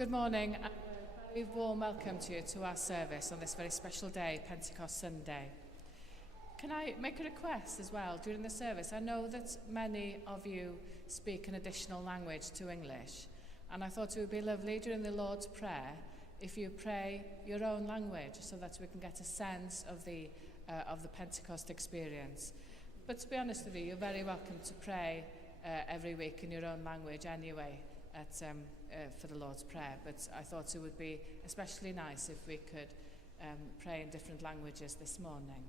Good morning and a very warm welcome to you to our service on this very special day, Pentecost Sunday. Can I make a request as well during the service? I know that many of you speak an additional language to English, and I thought it would be lovely during the Lord's Prayer if you pray your own language so that we can get a sense of the Pentecost experience. But to be honest with you, you're very welcome to pray every week in your own language anyway for the Lord's Prayer. But I thought it would be especially nice if we could pray in different languages this morning.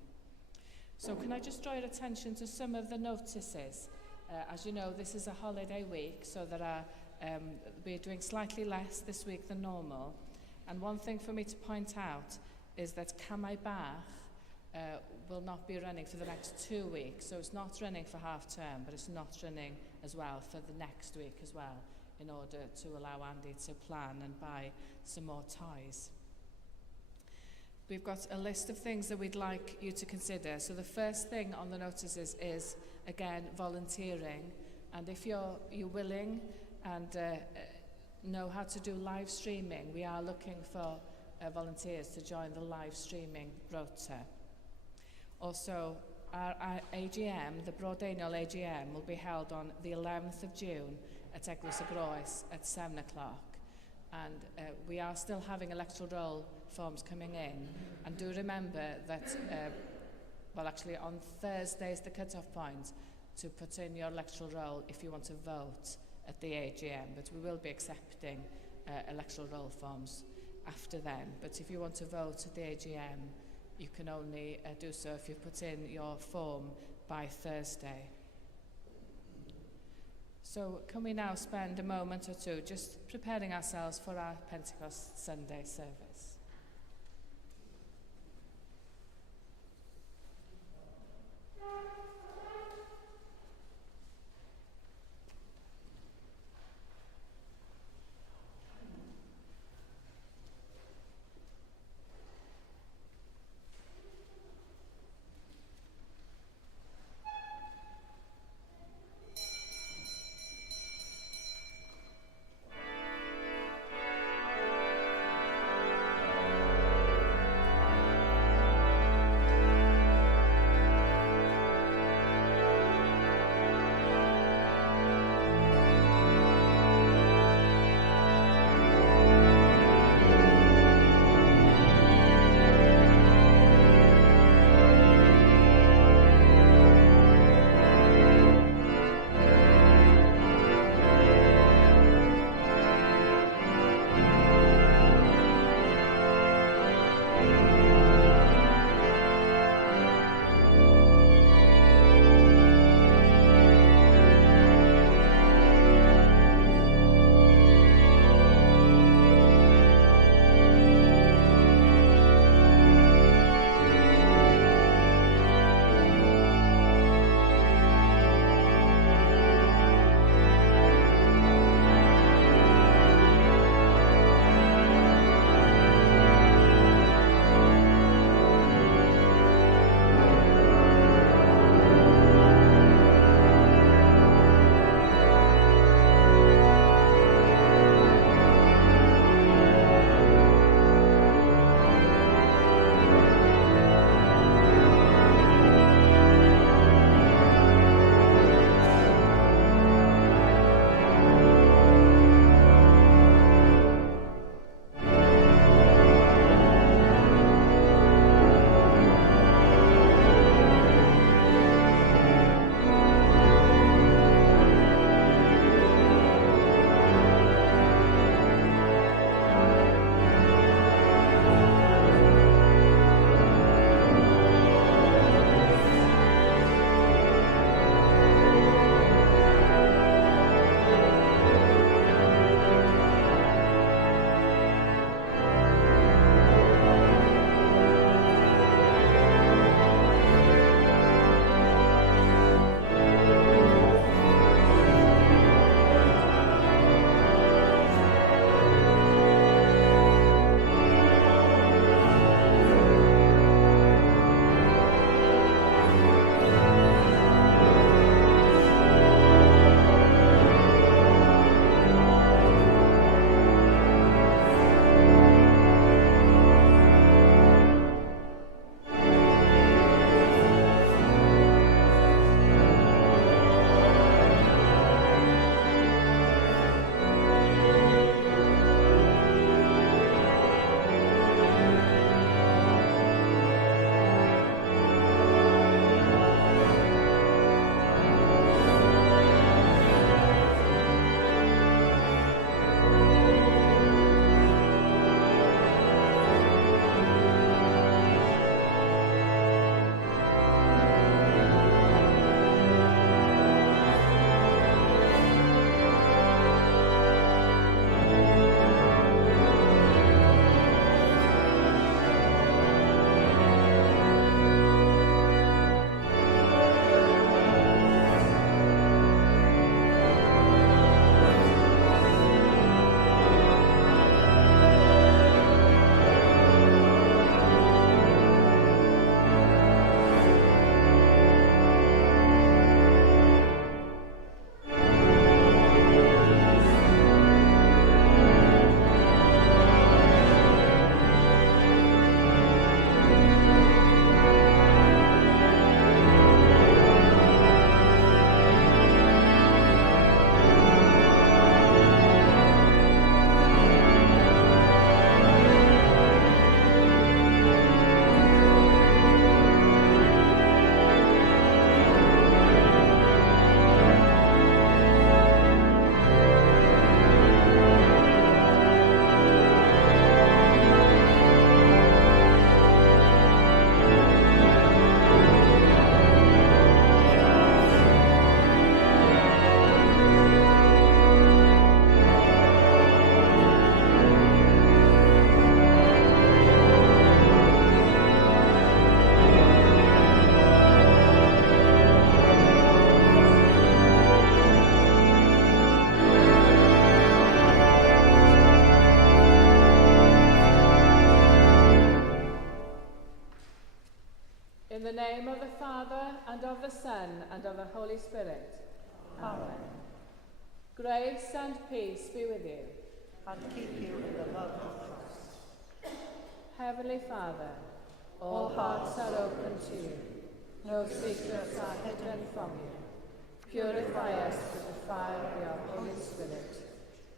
So can I just draw your attention to some of the notices? As you know, this is a holiday week, so we're doing slightly less this week than normal. And one thing for me to point out is that Camai Bach will not be running for the next 2 weeks. So it's not running for half term, but it's not running as well for the next week as well, in order to allow Andy to plan and buy some more ties. We've got a list of things that we'd like you to consider. So the first thing on the notices is, again, volunteering. And if you're willing and know how to do live streaming, we are looking for volunteers to join the live streaming rota. Also, our AGM, the Broadaniol AGM, will be held on the 11th of June at Eglwys y Groes at 7 o'clock. And we are still having electoral roll forms coming in. And do remember that, actually on Thursday is the cut-off point to put in your electoral roll if you want to vote at the AGM. But we will be accepting electoral roll forms after then. But if you want to vote at the AGM, you can only do so if you put in your form by Thursday. So can we now spend a moment or two just preparing ourselves for our Pentecost Sunday service? name of the Father, and of the Son, and of the Holy Spirit. Amen. Grace and peace be with you. And keep you in the love of Christ. Heavenly Father, all hearts are open to you. No secrets are hidden from you. Purify us with the fire of your Holy Spirit,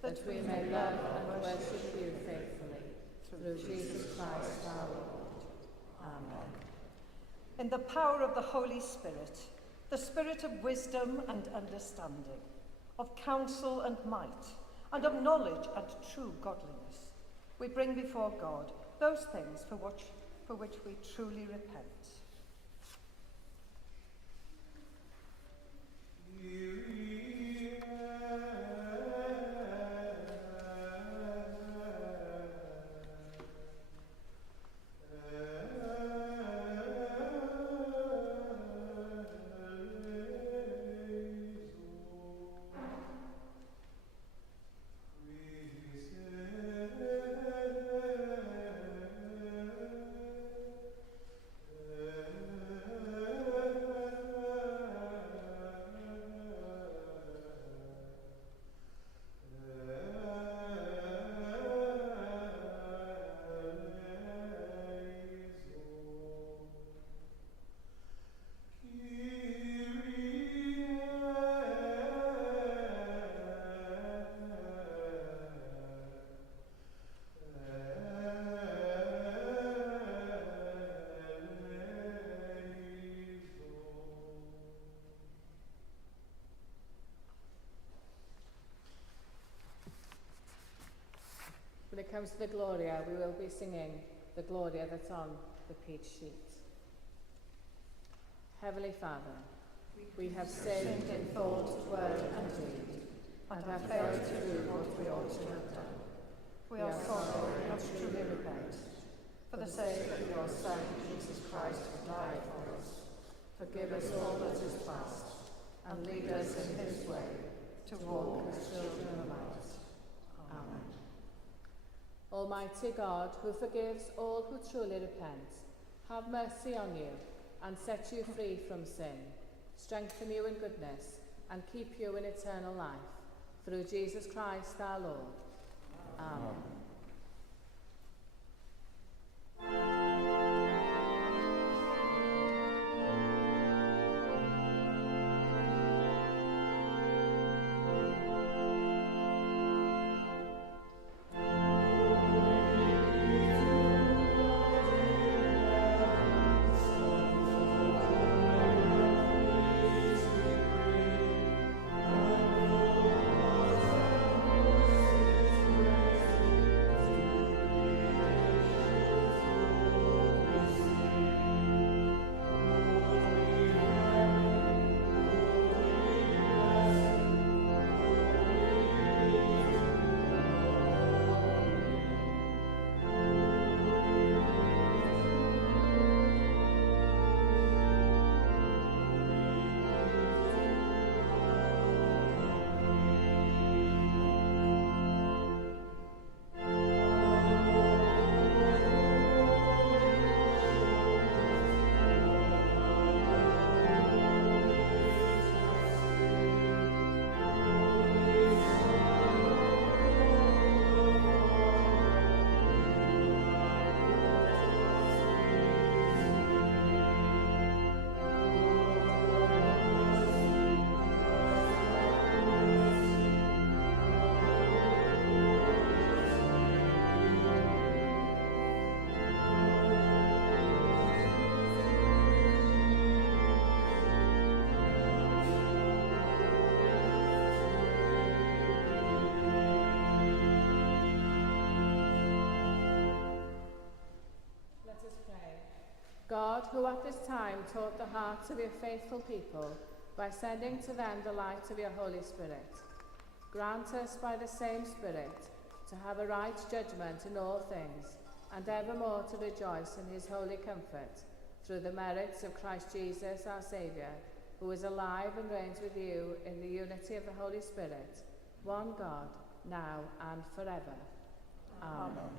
that we may love and worship you faithfully. Through Jesus Christ our Lord. Amen. In the power of the Holy Spirit, the spirit of wisdom and understanding, of counsel and might, and of knowledge and true godliness, we bring before God those things for which we truly repent. When it comes to the Gloria, we will be singing the Gloria that's on the peach sheet. Heavenly Father, we have sinned in thought, word and deed, and have failed to do what we ought to have done. We are sorry and truly repent. For the sake of your Son, Jesus Christ, who died for us, forgive us all that is past, and lead us in his way, to walk as children of light. Amen. Almighty God, who forgives all who truly repent, have mercy on you and set you free from sin, strengthen you in goodness, and keep you in eternal life. Through Jesus Christ our Lord. Amen. God, who at this time taught the hearts of your faithful people by sending to them the light of your Holy Spirit, grant us by the same Spirit to have a right judgment in all things, and evermore to rejoice in his holy comfort, through the merits of Christ Jesus our Saviour, who is alive and reigns with you in the unity of the Holy Spirit, one God, now and forever. Amen. Amen.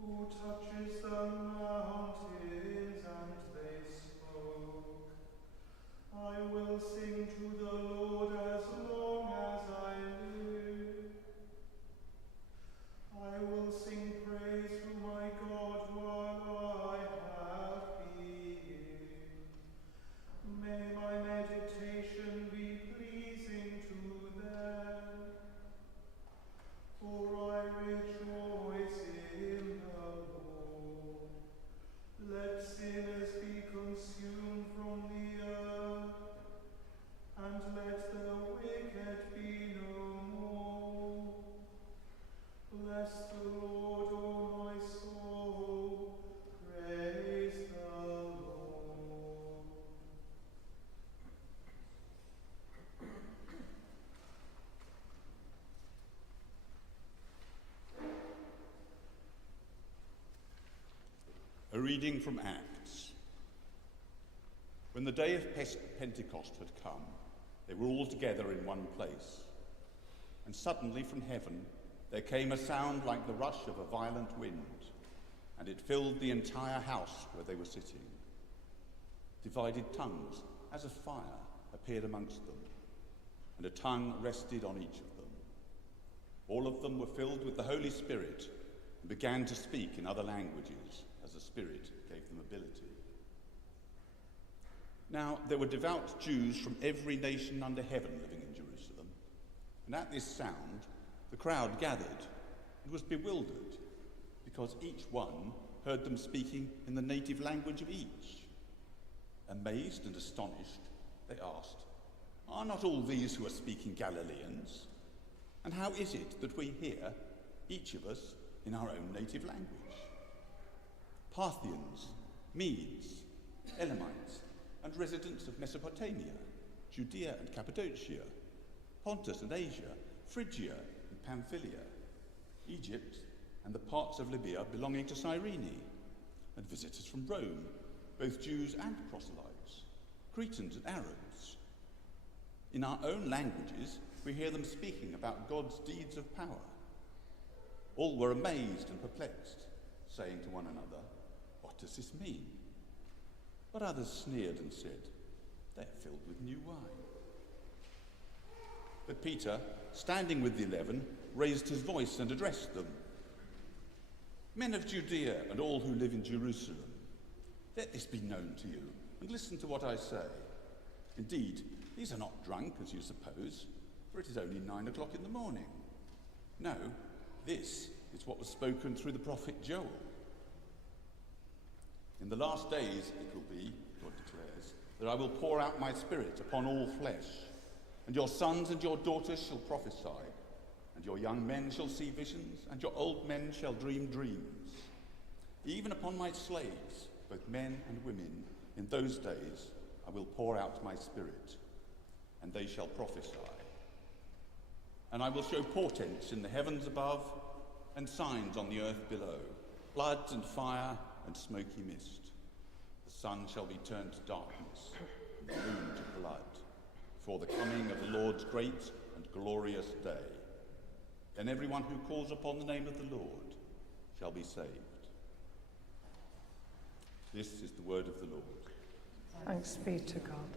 Who touches the mountains and they spoke. I will sing to the Lord as long as I live. I will sing praise to my God while I have being. May my meditation be pleasing to them, for I rejoice in the Lord. Let sinners be consumed from the earth, and let the wicked be no more. Bless the Lord, O my soul, praise the Lord. A reading from Acts. When the day of Pentecost had come, they were all together in one place. And suddenly from heaven there came a sound like the rush of a violent wind, and it filled the entire house where they were sitting. Divided tongues, as of fire, appeared amongst them, and a tongue rested on each of them. All of them were filled with the Holy Spirit and began to speak in other languages as the Spirit gave them ability. Now there were devout Jews from every nation under heaven living in Jerusalem, and at this sound the crowd gathered and was bewildered, because each one heard them speaking in the native language of each. Amazed and astonished, they asked, "Are not all these who are speaking Galileans? And how is it that we hear, each of us, in our own native language? Parthians, Medes, Elamites, and residents of Mesopotamia, Judea and Cappadocia, Pontus and Asia, Phrygia and Pamphylia, Egypt and the parts of Libya belonging to Cyrene, and visitors from Rome, both Jews and proselytes, Cretans and Arabs. In our own languages we hear them speaking about God's deeds of power." All were amazed and perplexed, saying to one another, "What does this mean?" But others sneered and said, "They are filled with new wine." But Peter, standing with the 11, raised his voice and addressed them. "Men of Judea and all who live in Jerusalem, let this be known to you, and listen to what I say. Indeed, these are not drunk, as you suppose, for it is only 9 o'clock in the morning. No, this is what was spoken through the prophet Joel. In the last days it will be, God declares, that I will pour out my Spirit upon all flesh, and your sons and your daughters shall prophesy, and your young men shall see visions, and your old men shall dream dreams. Even upon my slaves, both men and women, in those days I will pour out my Spirit, and they shall prophesy. And I will show portents in the heavens above, and signs on the earth below, blood and fire and smoky mist. The sun shall be turned to darkness, and the moon to blood, before the coming of the Lord's great and glorious day. Then everyone who calls upon the name of the Lord shall be saved." This is the word of the Lord. Thanks be to God.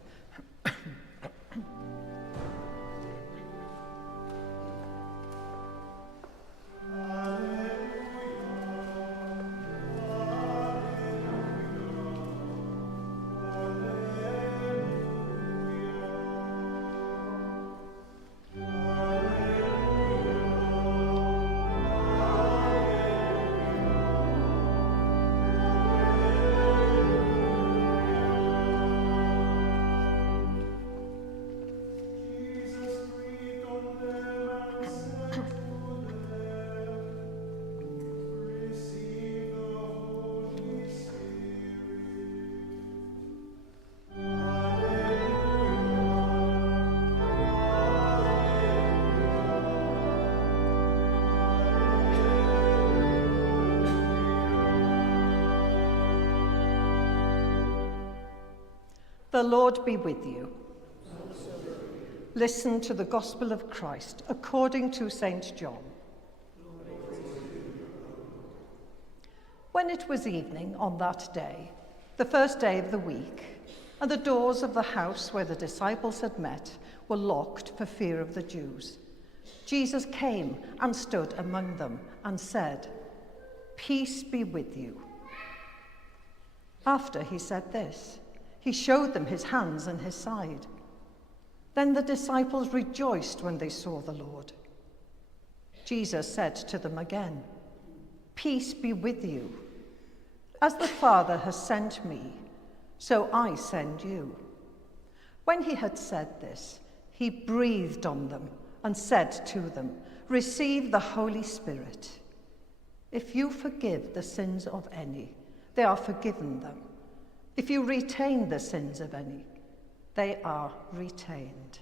The Lord be with you. Listen to the Gospel of Christ according to St. John. When it was evening on that day, the first day of the week, and the doors of the house where the disciples had met were locked for fear of the Jews, Jesus came and stood among them and said, "Peace be with you." After he said this, he showed them his hands and his side. Then the disciples rejoiced when they saw the Lord. Jesus said to them again, "Peace be with you. As the Father has sent me, so I send you." When he had said this, he breathed on them and said to them, "Receive the Holy Spirit. If you forgive the sins of any, they are forgiven them. If you retain the sins of any, they are retained."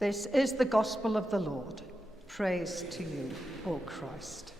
This is the gospel of the Lord. Praise to you, O Christ.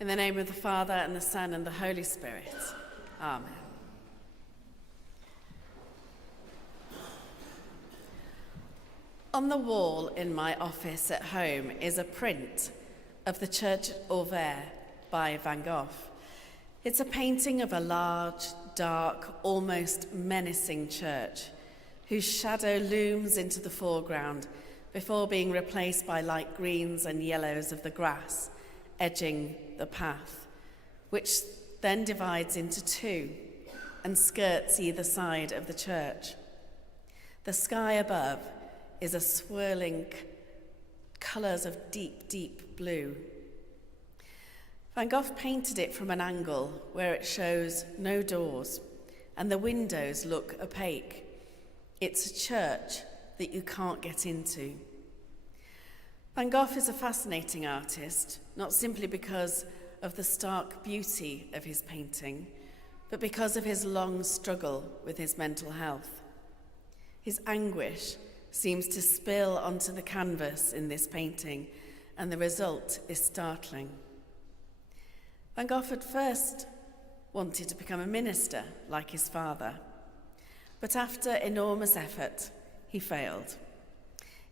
In the name of the Father, and the Son, and the Holy Spirit. Amen. On the wall in my office at home is a print of the church at Auvers by Van Gogh. It's a painting of a large, dark, almost menacing church whose shadow looms into the foreground before being replaced by light greens and yellows of the grass edging the path, which then divides into two and skirts either side of the church. The sky above is a swirling colours of deep, deep blue. Van Gogh painted it from an angle where it shows no doors and the windows look opaque. It's a church that you can't get into. Van Gogh is a fascinating artist, not simply because of the stark beauty of his painting, but because of his long struggle with his mental health. His anguish seems to spill onto the canvas in this painting, and the result is startling. Van Gogh at first wanted to become a minister, like his father, but after enormous effort, he failed.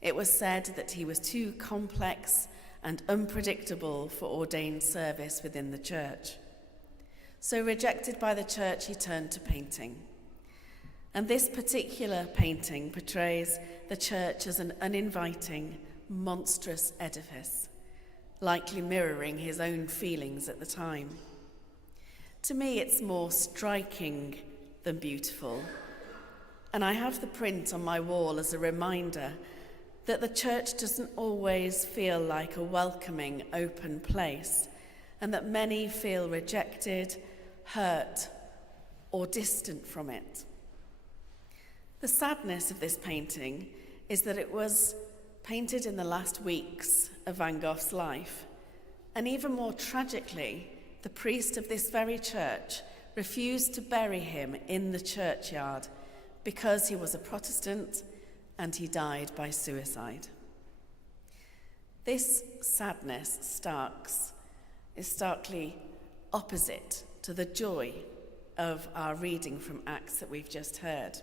It was said that he was too complex and unpredictable for ordained service within the church. So, rejected by the church, he turned to painting. And this particular painting portrays the church as an uninviting, monstrous edifice, likely mirroring his own feelings at the time. To me, it's more striking than beautiful, and I have the print on my wall as a reminder that the church doesn't always feel like a welcoming, open place, and that many feel rejected, hurt, or distant from it. The sadness of this painting is that it was painted in the last weeks of Van Gogh's life, and even more tragically, the priest of this very church refused to bury him in the churchyard because he was a Protestant and he died by suicide. This sadness is starkly opposite to the joy of our reading from Acts that we've just heard.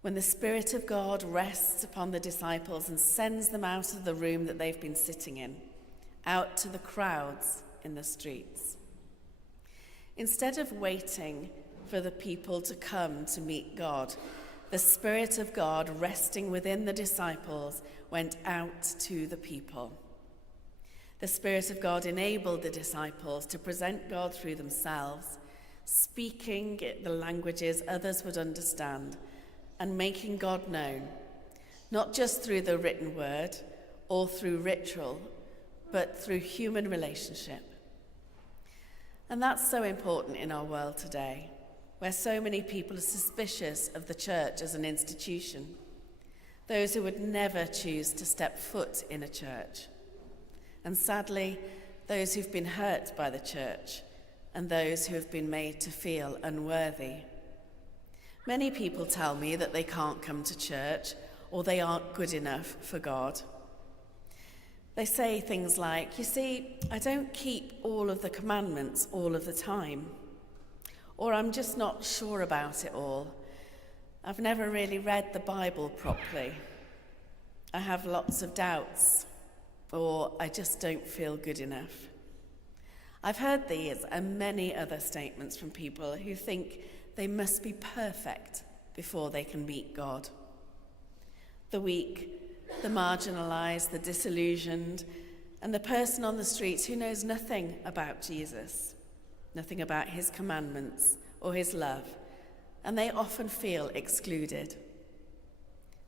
When the Spirit of God rests upon the disciples and sends them out of the room that they've been sitting in, out to the crowds in the streets. Instead of waiting for the people to come to meet God, the Spirit of God resting within the disciples went out to the people. The Spirit of God enabled the disciples to present God through themselves, speaking the languages others would understand, and making God known, not just through the written word or through ritual, but through human relationship. And that's so important in our world today, where so many people are suspicious of the church as an institution, those who would never choose to step foot in a church, and sadly, those who've been hurt by the church and those who have been made to feel unworthy. Many people tell me that they can't come to church or they aren't good enough for God. They say things like, "You see, I don't keep all of the commandments all of the time," or "I'm just not sure about it all. I've never really read the Bible properly. I have lots of doubts," or "I just don't feel good enough." I've heard these and many other statements from people who think they must be perfect before they can meet God. The weak, the marginalised, the disillusioned, and the person on the streets who knows nothing about Jesus, nothing about his commandments or his love, and they often feel excluded.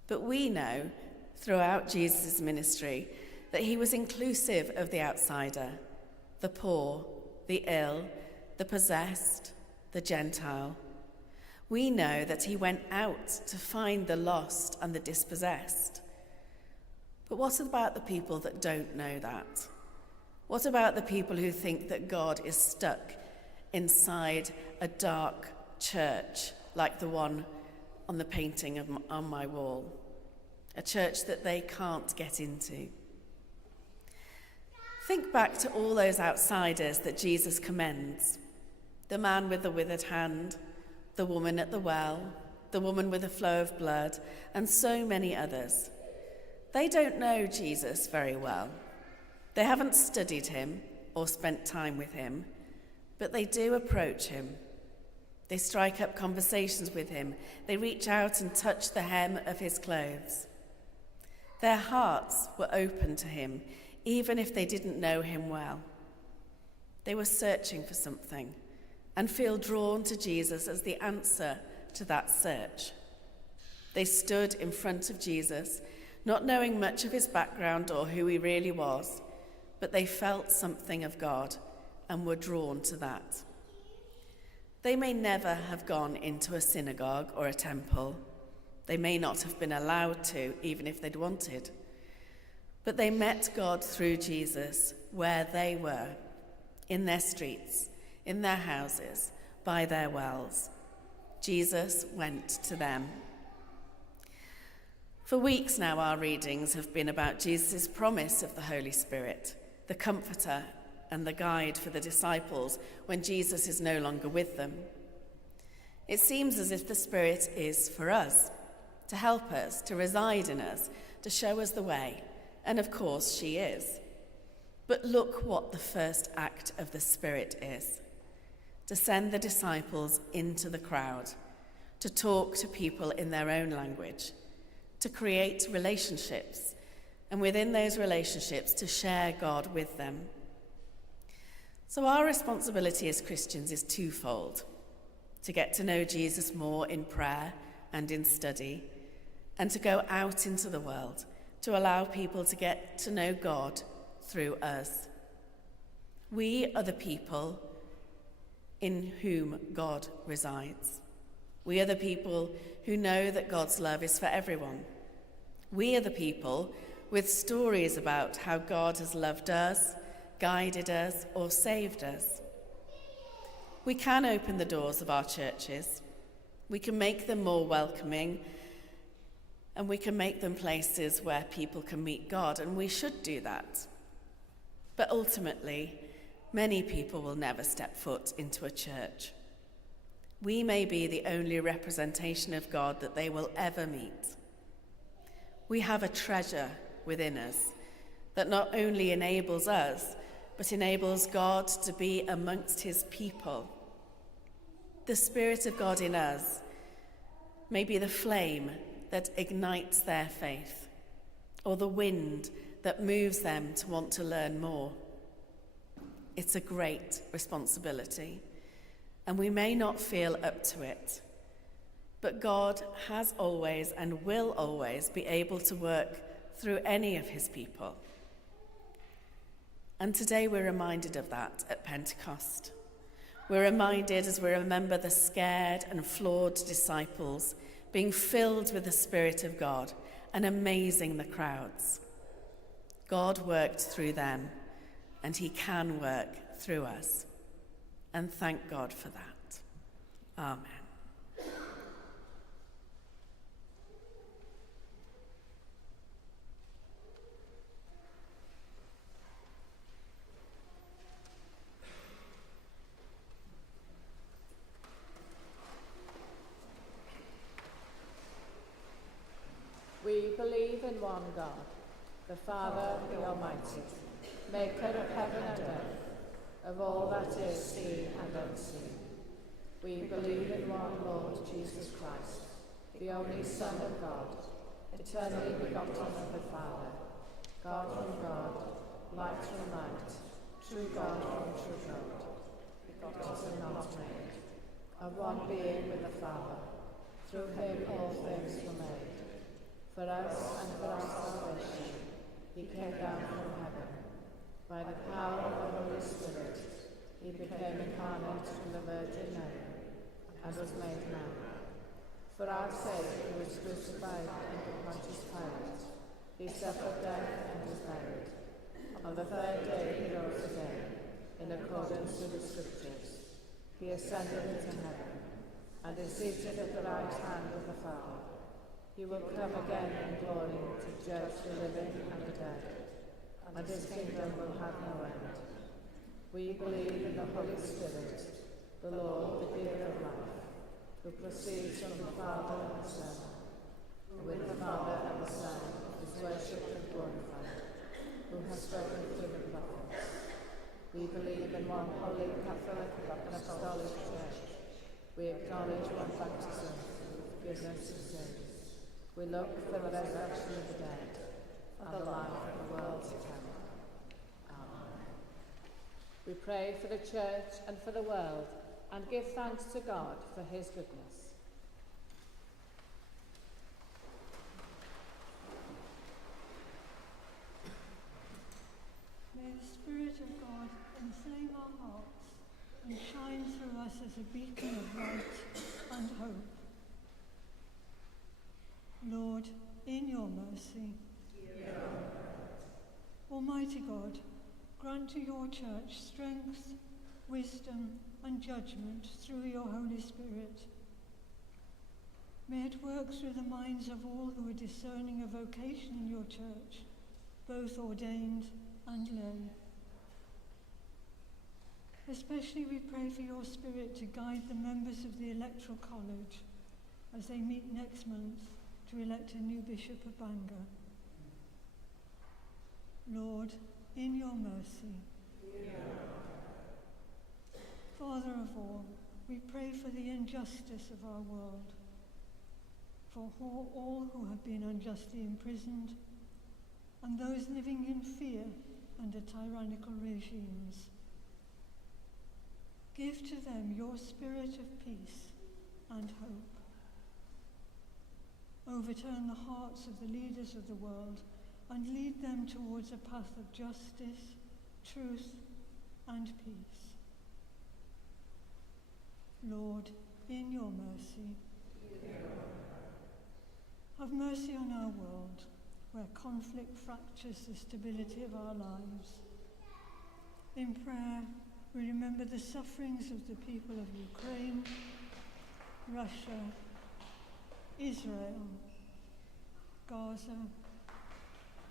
But we know throughout Jesus' ministry that he was inclusive of the outsider, the poor, the ill, the possessed, the Gentile. We know that he went out to find the lost and the dispossessed. But what about the people that don't know that? What about the people who think that God is stuck inside a dark church like the one on the painting on my wall? A church that they can't get into. Think back to all those outsiders that Jesus commends. The man with the withered hand, the woman at the well, the woman with a flow of blood, and so many others. They don't know Jesus very well. They haven't studied him or spent time with him, but they do approach him. They strike up conversations with him. They reach out and touch the hem of his clothes. Their hearts were open to him, even if they didn't know him well. They were searching for something and feel drawn to Jesus as the answer to that search. They stood in front of Jesus, not knowing much of his background or who he really was, but they felt something of God and were drawn to that. They may never have gone into a synagogue or a temple. They may not have been allowed to, even if they'd wanted. But they met God through Jesus where they were, in their streets, in their houses, by their wells. Jesus went to them. For weeks now, our readings have been about Jesus' promise of the Holy Spirit, the comforter and the guide for the disciples when Jesus is no longer with them. It seems as if the Spirit is for us, to help us, to reside in us, to show us the way. And of course, she is. But look what the first act of the Spirit is: to send the disciples into the crowd, to talk to people in their own language, to create relationships, and within those relationships to share God with them. So our responsibility as Christians is twofold: to get to know Jesus more in prayer and in study, and to go out into the world to allow people to get to know God through us. We are the people in whom God resides. We are the people who know that God's love is for everyone. We are the people with stories about how God has loved us, guided us, or saved us. We can open the doors of our churches. We can make them more welcoming, and we can make them places where people can meet God, and we should do that. But ultimately, many people will never step foot into a church. We may be the only representation of God that they will ever meet. We have a treasure within us that not only enables us, but enables God to be amongst his people. The Spirit of God in us may be the flame that ignites their faith, or the wind that moves them to want to learn more. It's a great responsibility, and we may not feel up to it, but God has always and will always be able to work through any of his people. And today we're reminded of that at Pentecost. We're reminded as we remember the scared and flawed disciples being filled with the Spirit of God and amazing the crowds. God worked through them, and he can work through us. And thank God for that. Amen. We believe in one God, the Father, the Almighty, maker of heaven and earth, of all that is seen and unseen. We believe in one Lord Jesus Christ, the only Son of God, eternally begotten of the Father, God from God, light from light, true God from true God, begotten and not made, of one being with the Father. Through him all things were made. For us and for our salvation, he came down from heaven. By the power of the Holy Spirit, he became incarnate from the Virgin Mary and was made man. For our sake, he was crucified under Pontius Pilate. He suffered death and was buried. On the third day, he rose again, in accordance with the Scriptures. He ascended into heaven and is seated at the right hand of the Father. He will come again in glory to judge the living and the dead, and his kingdom will have no end. We believe in the Holy Spirit, the Lord, the giver of life, who proceeds from the Father and the Son, who with the Father and the Son is worshipped and glorified, who has spoken through the prophets. We believe in one holy, Catholic, apostolic church. We acknowledge one baptism for the forgiveness of sins. We look for the resurrection of the dead and the life of the world to come. Amen. We pray for the Church and for the world and give thanks to God for his goodness. May the Spirit of God inflame our hearts and shine through us as a beacon of light and hope. Lord, in your mercy, Almighty God, grant to your church strength, wisdom, and judgment through your Holy Spirit. May it work through the minds of all who are discerning a vocation in your church, both ordained and lay. Especially we pray for your Spirit to guide the members of the Electoral College as they meet next month to elect a new Bishop of Bangor. Lord, in your mercy. Father of all, we pray for the injustice of our world, for all who have been unjustly imprisoned, and those living in fear under tyrannical regimes. Give to them your spirit of peace and hope. Overturn the hearts of the leaders of the world and lead them towards a path of justice, truth, and peace. Lord, in your mercy, have mercy on our world, where conflict fractures the stability of our lives. In prayer, we remember the sufferings of the people of Ukraine, Russia, Israel, Gaza,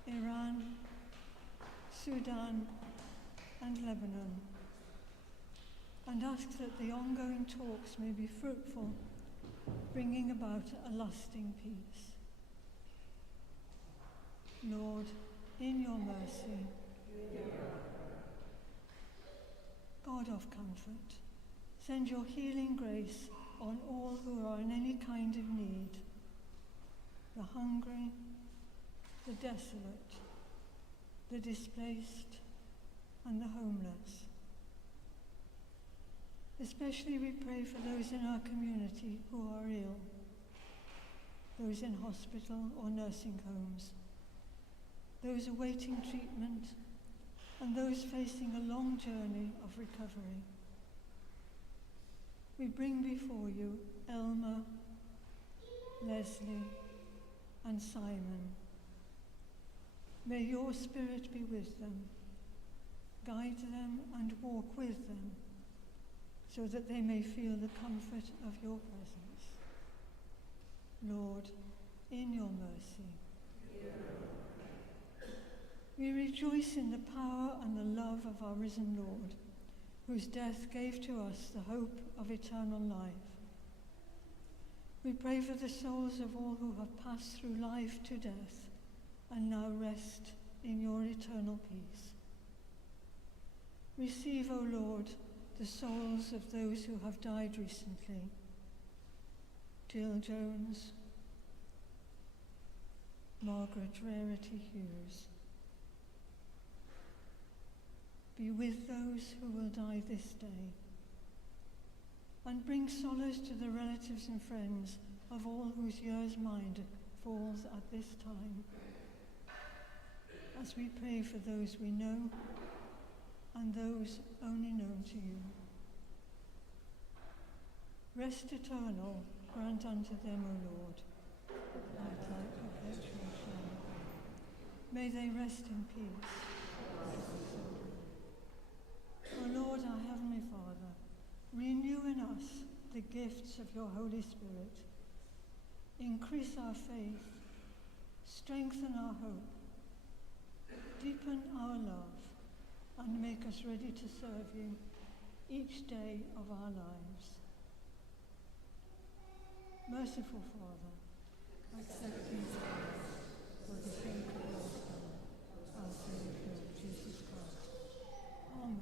Iran, Sudan, and Lebanon, and ask that the ongoing talks may be fruitful, bringing about a lasting peace. Lord, in your mercy, God of comfort, send your healing grace on all who are in any kind of need, the hungry, the desolate, the displaced, and the homeless. Especially we pray for those in our community who are ill, those in hospital or nursing homes, those awaiting treatment, and those facing a long journey of recovery. We bring before you Elmer, Leslie, and Simon. May your Spirit be with them, guide them and walk with them, so that they may feel the comfort of your presence. Lord, in your mercy. We rejoice in the power and the love of our risen Lord, whose death gave to us the hope of eternal life. We pray for the souls of all who have passed through life to death and now rest in your eternal peace. Receive, O Lord, the souls of those who have died recently. Jill Jones, Margaret Rarity Hughes. Be with those who will die this day, and bring solace to the relatives and friends of all whose year's mind falls at this time, as we pray for those we know and those only known to you. Rest eternal grant unto them, O Lord, and light perpetual shine. May they rest in peace. O Lord, our Heavenly Father, renew in us the gifts of your Holy Spirit. Increase our faith, strengthen our hope, deepen our love, and make us ready to serve you each day of our lives. Merciful Father, accept these prayers for the sake of your Son, our Saviour, Jesus Christ. Amen.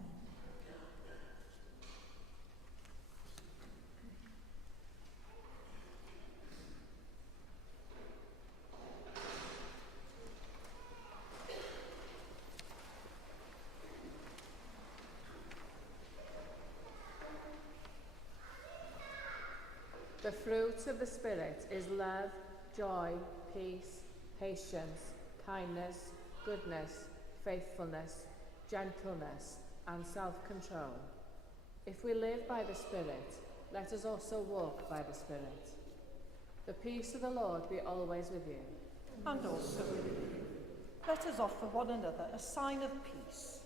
The fruit of the Spirit is love, joy, peace, patience, kindness, goodness, faithfulness, gentleness, and self-control. If we live by the Spirit, let us also walk by the Spirit. The peace of the Lord be always with you. And also with you. Let us offer one another a sign of peace.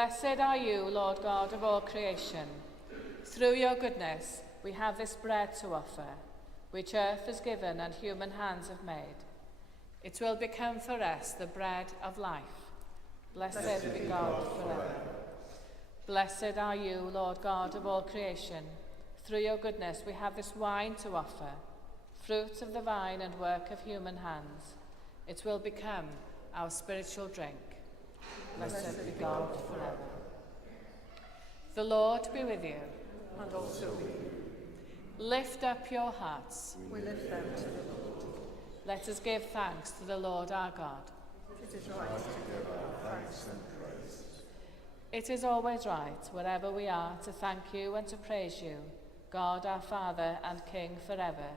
Blessed are you, Lord God of all creation. Through your goodness, we have this bread to offer, which earth has given and human hands have made. It will become for us the bread of life. Blessed be God forever. Blessed are you, Lord God of all creation. Through your goodness, we have this wine to offer, fruit of the vine and work of human hands. It will become our spiritual drink. Blessed be God forever. The Lord be with you. And also with you. Lift up your hearts. We lift them to the Lord. Let us give thanks to the Lord our God. It is right to give our thanks and praise. It is always right, wherever we are, to thank you and to praise you, God our Father and King forever,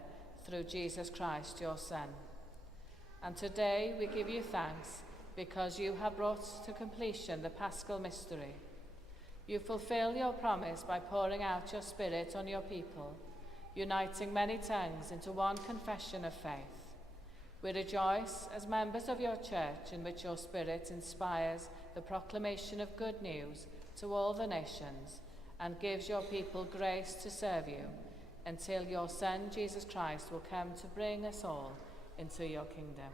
through Jesus Christ, your Son. And today we give you thanks because you have brought to completion the Paschal mystery. You fulfill your promise by pouring out your Spirit on your people, uniting many tongues into one confession of faith. We rejoice as members of your church in which your Spirit inspires the proclamation of good news to all the nations and gives your people grace to serve you until your Son, Jesus Christ, will come to bring us all into your kingdom.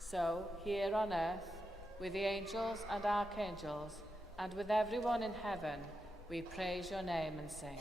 So, here on earth, with the angels and archangels, and with everyone in heaven, we praise your name and sing.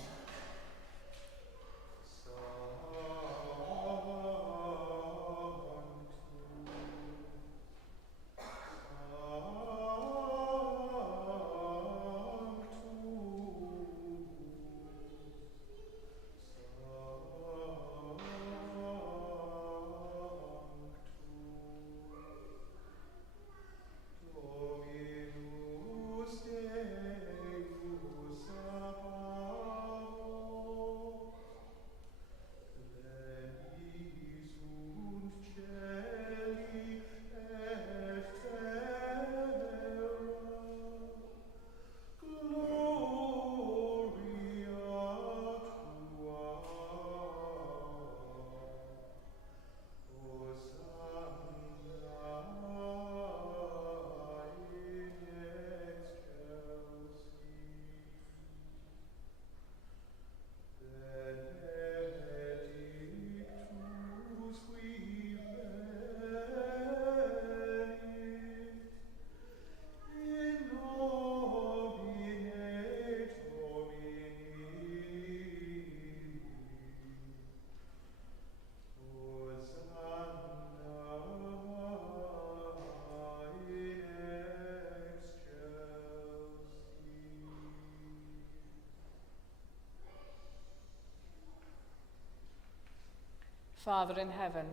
Father in heaven,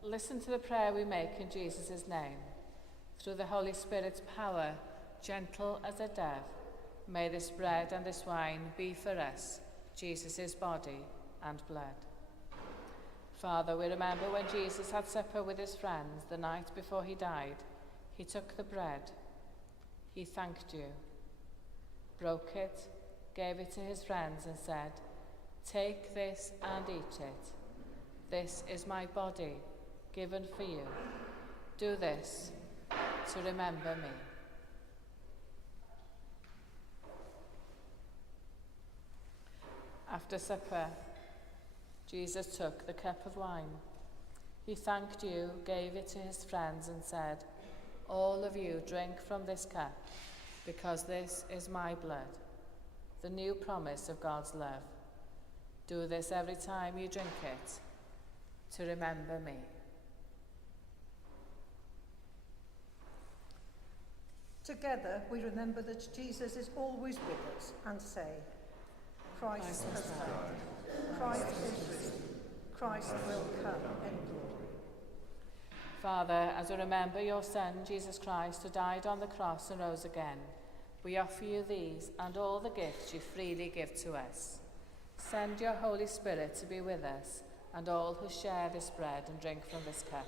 listen to the prayer we make in Jesus' name. Through the Holy Spirit's power, gentle as a dove, may this bread and this wine be for us Jesus' body and blood. Father, we remember when Jesus had supper with his friends the night before he died, he took the bread, he thanked you, broke it, gave it to his friends and said, "Take this and eat it. This is my body, given for you. Do this to remember me." After supper, Jesus took the cup of wine. He thanked you, gave it to his friends, and said, "All of you drink from this cup, because this is my blood, the new promise of God's love. Do this every time you drink it, to remember me." Together we remember that Jesus is always with us and say, Christ has died, Christ is risen, Christ will come in glory. Father, as we remember your Son, Jesus Christ, who died on the cross and rose again, we offer you these and all the gifts you freely give to us. Send your Holy Spirit to be with us and all who share this bread and drink from this cup.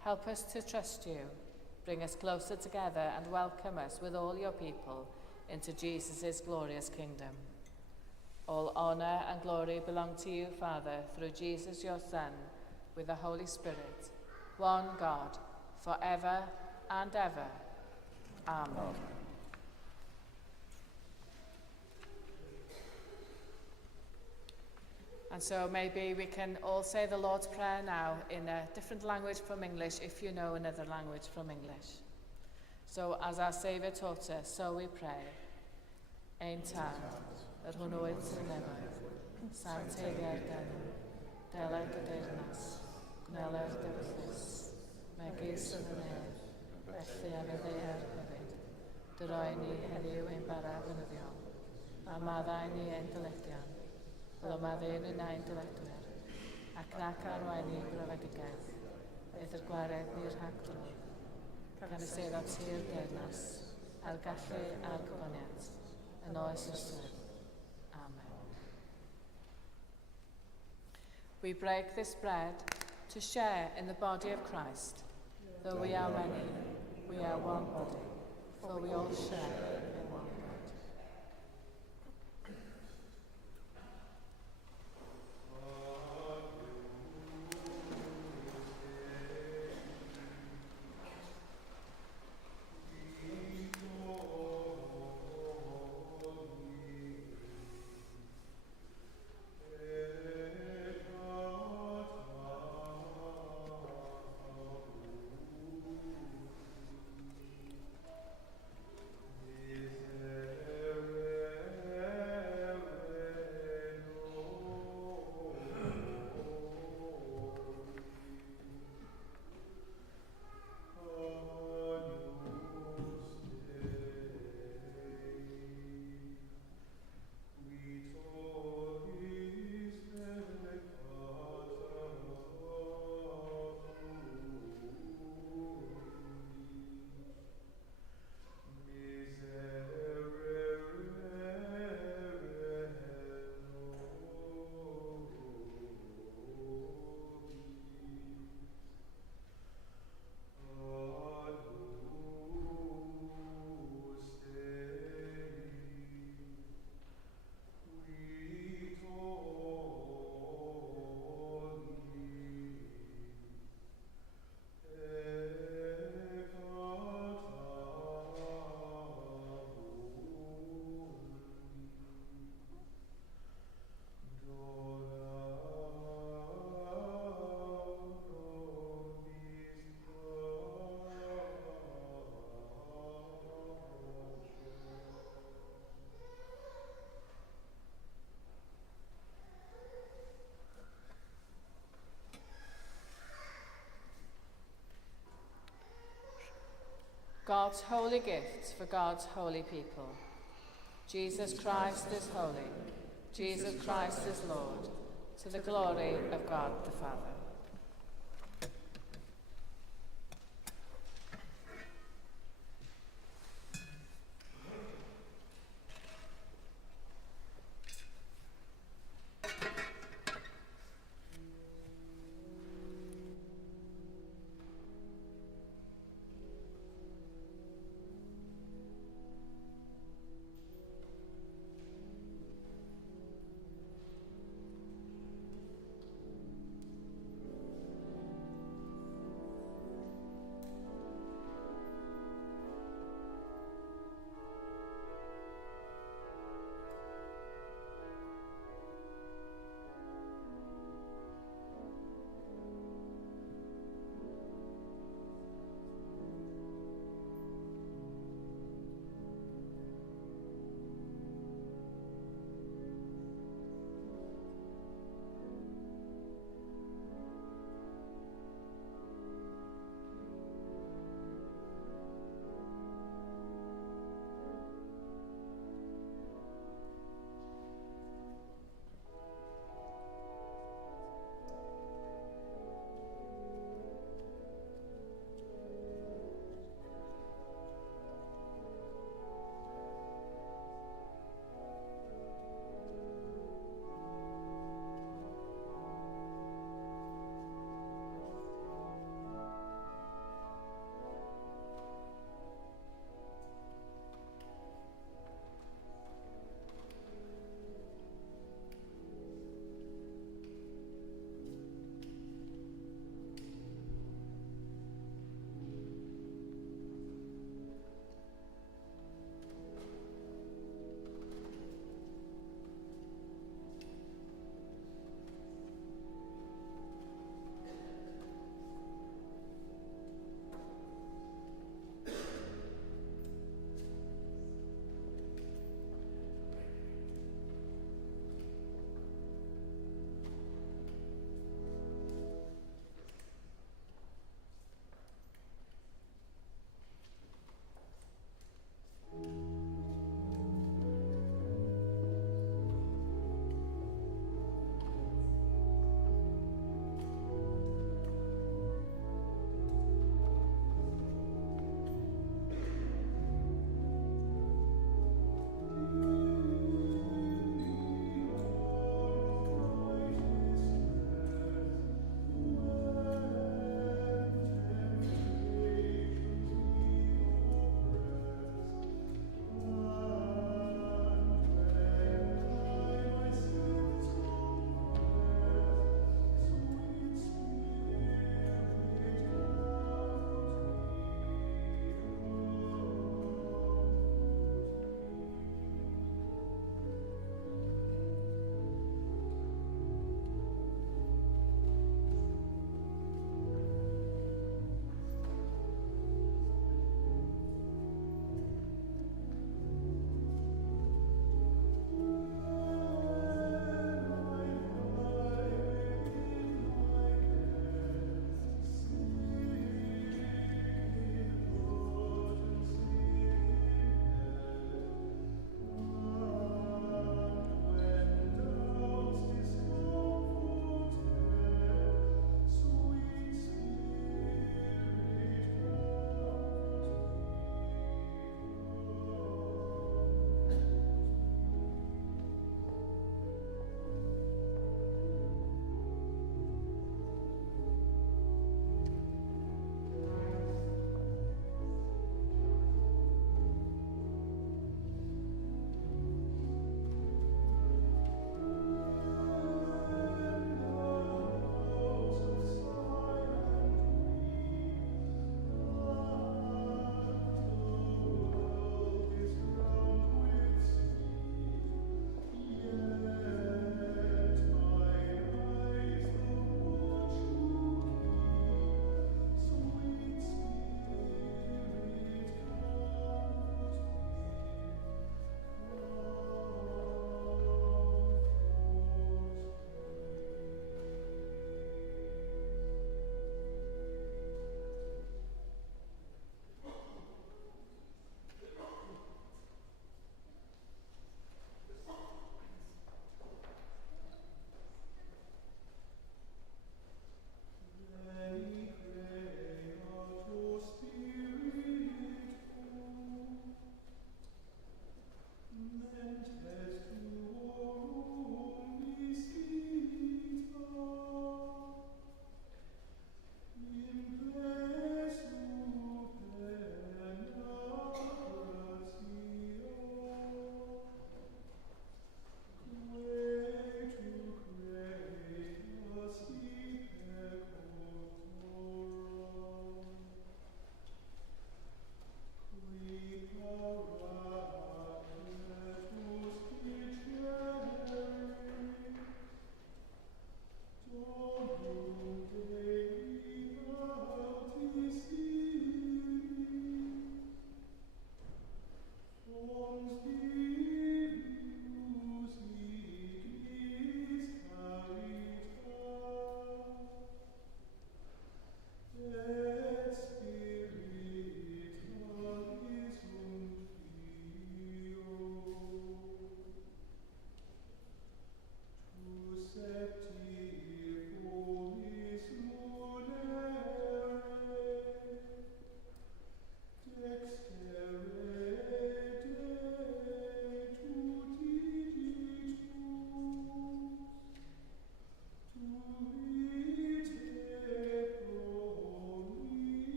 Help us to trust you, bring us closer together, and welcome us with all your people into Jesus' glorious kingdom. All honour and glory belong to you, Father, through Jesus your Son, with the Holy Spirit, one God, forever and ever. Amen. And so maybe we can all say the Lord's Prayer now in a different language from English if you know another language from English. So as our Saviour taught us, so we pray. Ein tad, yr hwnnw yw newydd, sa'n teiriau'r ganol, delau gydairnas, gwneler dyfrus, megis yn y nef, felly a fyddeir hefyd. Dyroi ni heddiw ein bara fynyddiol, a maddau ni ein dyledion, fel yma ddyn yn ein dyledwyr, ac nac arwain ni brofedigaeth, beth yr gwared ni'r rhagdrwydd, gan y seddod tir deyrnas, a'r gallu a'r gofoniad, yn oes ystod. Amen. We break this bread to share in the body of Christ. Though we are many, we are one body, for we all share in one body. God's holy gifts for God's holy people. Jesus Christ is holy. Jesus Christ is Lord, to the glory of God the Father.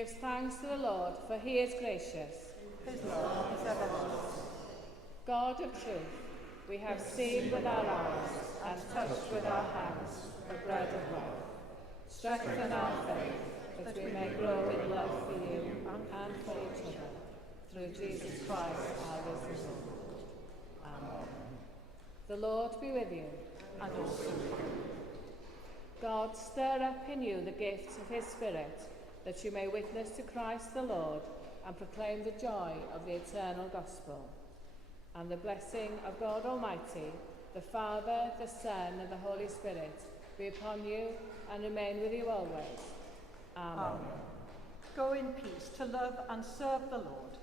gives thanks to the Lord, for he is gracious. His love is everlasting. God of truth, we have seen with our eyes and touched with our hands the bread of life. Strengthen our faith, that we may grow in love for you and for each other, through Jesus Christ our risen Lord. Amen. The Lord be with you, and also with you. God, stir up in you the gifts of his Spirit, that you may witness to Christ the Lord and proclaim the joy of the eternal gospel. And the blessing of God Almighty, the Father, the Son, and the Holy Spirit be upon you and remain with you always. Amen. Go in peace to love and serve the Lord.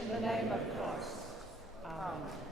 In the name of Christ. Amen.